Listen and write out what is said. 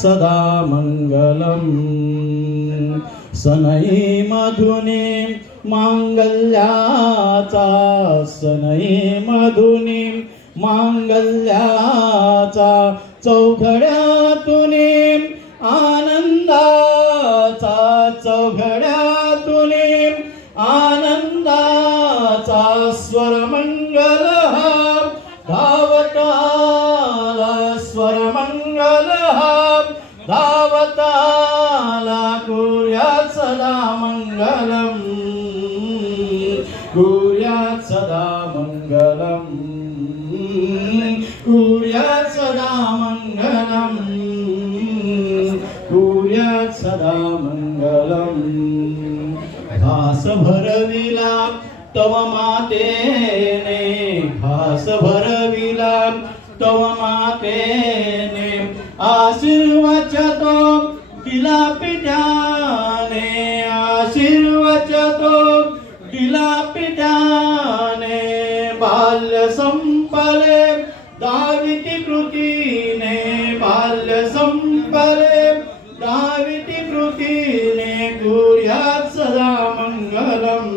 सदा मङ्गलम् सनई मधुनी मांगल्याचा सनई मधुनी मांगल्याचा चौघड्यातून आनंदाचा चौघड्यातून आनंदाचा स्वर मंगल हा धावताला स्वर मंगल हा धावताला कुर्यात सदा मंगलम कुर्यात सदा मंगलम कुर्यात सदा मंगलम कुर्यात सदा मंगलम घास भरविला तव मातेने घास भरविला तव मातेने आशीर्वाद तो दिला पित्याने आशीर्वाद तो दिला पित्याने बाल्य संपले दाविती कृतीने बाल्य संपले दाविती कृती